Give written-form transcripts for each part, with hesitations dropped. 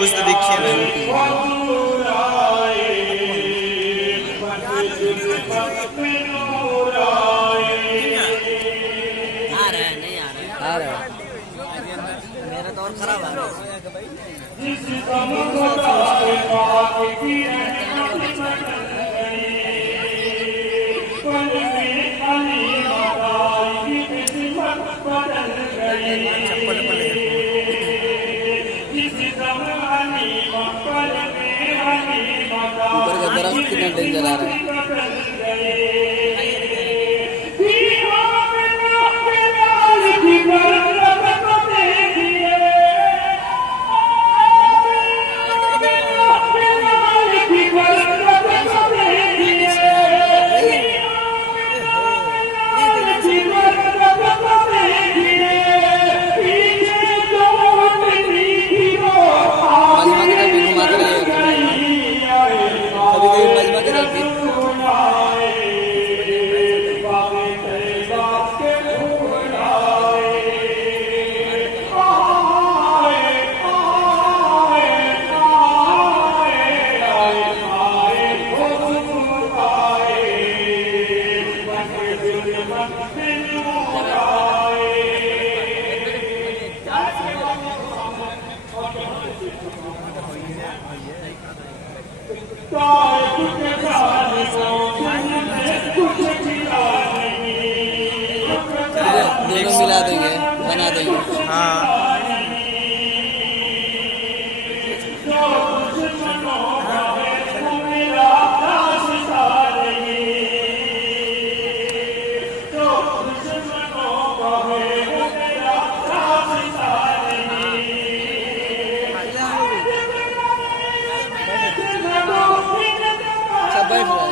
कुछ तो देखिए आ रहा है मेरा तो और खराब आ रहा ऊपर का दरख्त कितना डेंजर आ रहा है। दोनों मिला देंगे, बना देंगे। हाँ सब बैठ रहा है।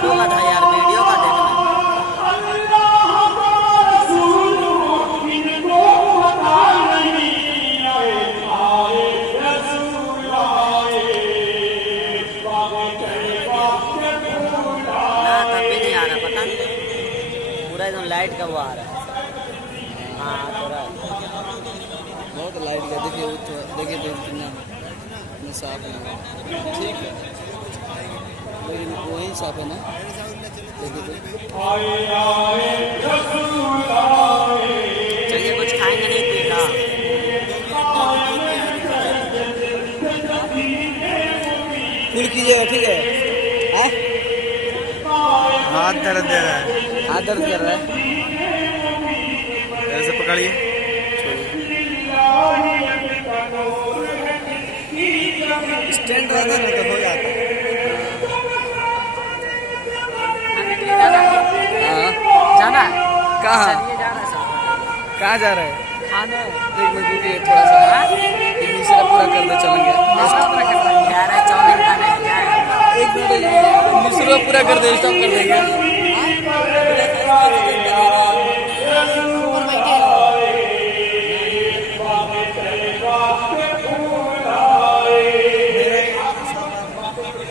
फोटो का था यार, वीडियो का देखना। ना तब भी नहीं आ रहा, पता नहीं पूरा एकदम लाइट का वो आ रहा है। हाँ तो रहा है बहुत लाइट का। देखिए देखिए कितना साफ है। ठीक है लेकिन वही साफ है ना। चलिए कुछ खाएंगे नहीं पीला। फुल कीजिएगा ठीक है। हाथ दर्द दे रहा है, हाथ दर्द कर रहा है। ऐसे पकड़िए, स्टैंड रहता ना तो हो जाता। जाना है कहाँ? कहाँ जा रहे हैं? खाने। एक मिनट रुकिए थोड़ा सा, मिश्रा पूरा कर दे चलेंगे। एक मिनट मिश्रा पूरा कर दे, स्टॉप कर देंगे।